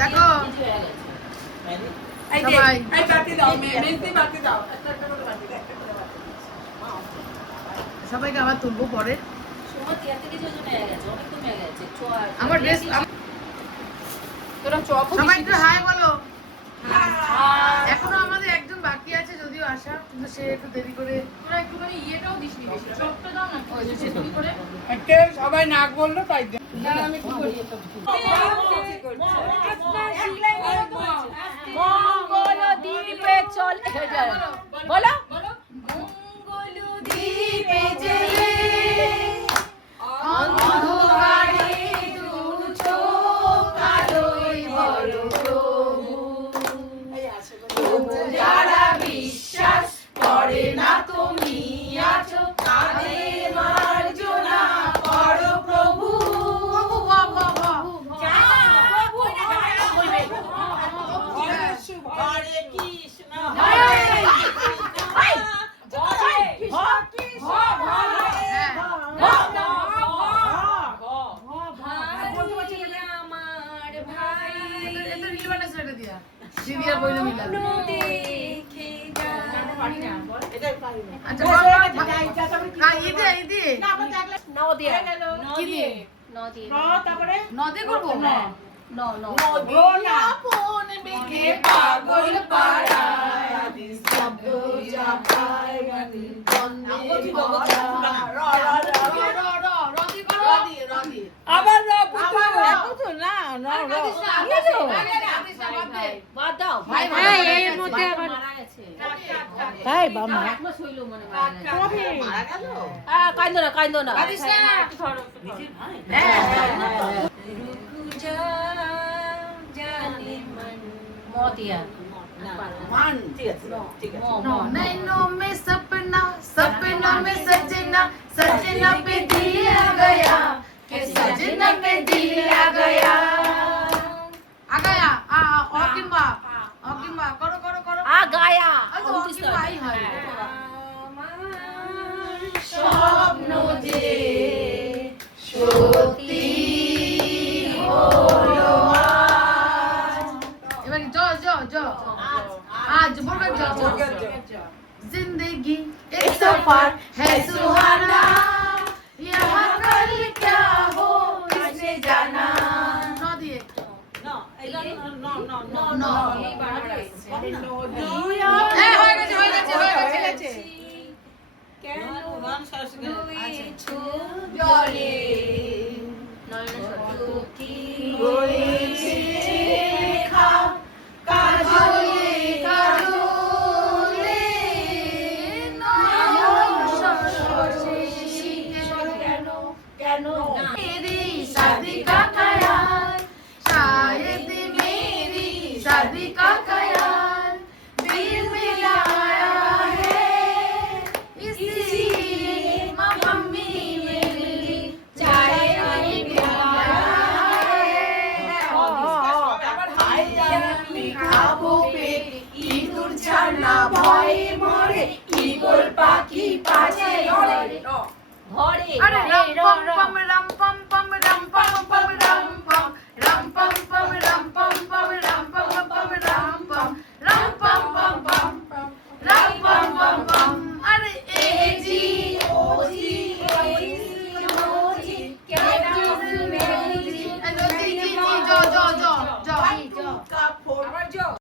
দেখো সবাইকে আবার তুলবো পরে। আমার ড্রেস সবাই একটু হাই বলো। এখনো আমাদের একজন বাকি আছে যদিও আসা, কিন্তু সে একটু দেরি করে। তোরা একটুখানি ইয়েটাও দিসনি, বেশি চপটা দাও না করে। সবাই নাক বললো তাই আমি কি করি মঙ্গল দ্বীপে চল বলো মঙ্গল দ্বীপে জেলে অন্ধকারে দু চোখ আলোয় বলো প্রভু যারা বিশ্বাস করে না তুমি আছো তাদের মার্জনা করো প্রভু। হরে কৃষ্ণ পাগল আবার কাইন্দো না मोतिया मान ठीक है नैनों में सपना सपना में सजना सजना पे दिया गया कि सजना पे दिया गया ओकिम्बा करो करो करो आ गाया ओकिम्बा ही है স্বপ্ন যে সত্যি হলো जो आज बोल जो जिंदगी एक सफर है सुहाना यहाँ कल क्या हो किसने जाना नो दिए नो शादी का ख्याल दिल में लाया है इसीलिए मम्मी मेरी चाय नहीं पिलाया है खाबो पे इঁদুর ছানা ভয়ে মরে ইগল পাখি পাছে ধরে আরে রাম পম